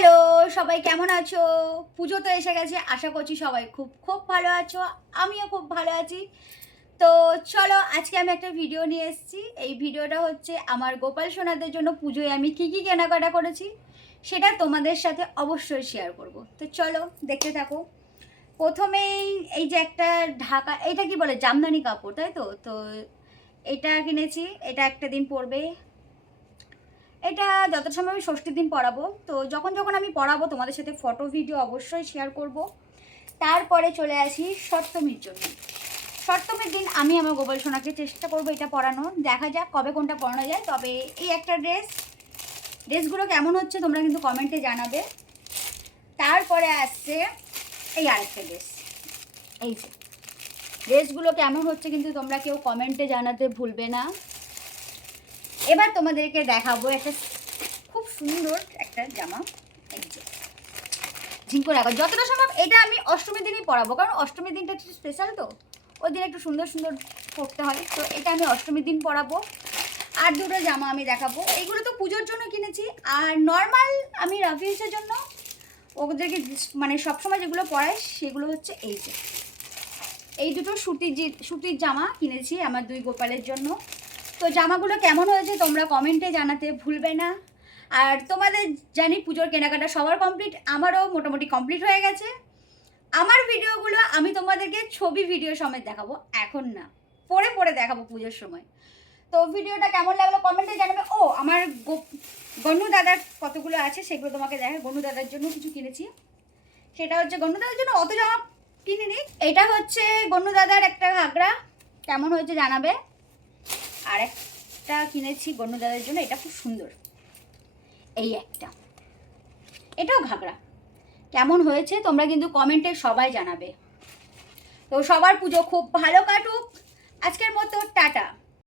Hello, সবাই কেমন আছো? পুজো তো এসে গেছে, আশা করছি সবাই খুব খুব ভালো আছো। আমিও খুব ভালো আছি। তো চলো, আজকে আমি একটা ভিডিও নিয়ে এসেছি। এই ভিডিওটা হচ্ছে আমার গোপাল সোনাদের জন্য পুজোয় আমি কী কী কেনাকাটা করেছি সেটা তোমাদের সাথে অবশ্যই শেয়ার করব। তো চলো দেখতে থাকো। প্রথমেই এই যে একটা ঢাকা, এটা কি বলে, জামদানি কাপড়, তাই তো? তো এটা কিনেছি, এটা একটা দিন পরবে। এটা যত সময় আমি ষষ্ঠীর দিন পড়াবো, তো যখন যখন আমি পড়াবো তোমাদের সাথে ফটো ভিডিও অবশ্যই শেয়ার করব। তারপরে চলে আসি সপ্তমীর জন্য। সপ্তমীর দিন আমি আমার গোপাল সোনাকে চেষ্টা করবো এটা পরানোর, দেখা যাক কবে কোনটা পরানো যায়। তবে এই একটা ড্রেসগুলো কেমন হচ্ছে তোমরা কিন্তু কমেন্টে জানাবে। তারপরে আসছে এই আরেকটা ড্রেস। এই যে ড্রেসগুলো কেমন হচ্ছে কিন্তু তোমরা কেউ কমেন্টে জানাতে ভুলবে না। এবার তোমাদেরকে দেখাবো একটা খুব সুন্দর একটা জামা। এই যে ঝিঙ্কো রাখো যতটা সম্ভব, এটা আমি অষ্টমীর দিনই পরাবো, কারণ অষ্টমীর দিনটা একটু স্পেশাল, তো ওই দিন একটু সুন্দর সুন্দর পরতে হয়। তো এটা আমি অষ্টমীর দিন পরাবো। আর দুটো জামা আমি দেখাবো, এইগুলো তো পুজোর জন্য কিনেছি। আর নর্মাল আমি রাফিউসের জন্য ওদেরকে মানে সবসময় যেগুলো পরাই সেগুলো হচ্ছে এই যে এই দুটো সুতির জামা কিনেছি আমার দুই গোপালের জন্য। তো জামাগুলো কেমন হয়েছে তোমরা কমেন্টে জানাতে ভুলবে না। আর তোমাদের জানি পুজোর কেনাকাটা সবার কমপ্লিট, আমারও মোটামুটি কমপ্লিট হয়ে গেছে। আমার ভিডিওগুলো আমি তোমাদেরকে ছবি ভিডিও সমেত দেখাবো, এখন না, পরে পরে দেখাবো পুজোর সময়। তো ভিডিওটা কেমন লাগলো কমেন্টে জানাবে। ও আমার গন্নু দাদার কতগুলো আছে সেগুলো তোমাকে দেখা। গন্নু দাদার জন্য কিছু কিনেছি, সেটা হচ্ছে গন্নু দাদার জন্য অত জামা কিনিনি। এটা হচ্ছে গন্নু দাদার একটা ঘাগরা, কেমন হয়েছে জানাবে। আর একটা কিনেছি গন্নু দাদার জন্য, এটা খুব সুন্দর। এই একটা, এটাও ঘাগরা, কেমন হয়েছে তোমরা কিন্তু কমেন্টে সবাই জানাবে। তো সবার পুজো খুব ভালো কাটুক। আজকের মতো টাটা।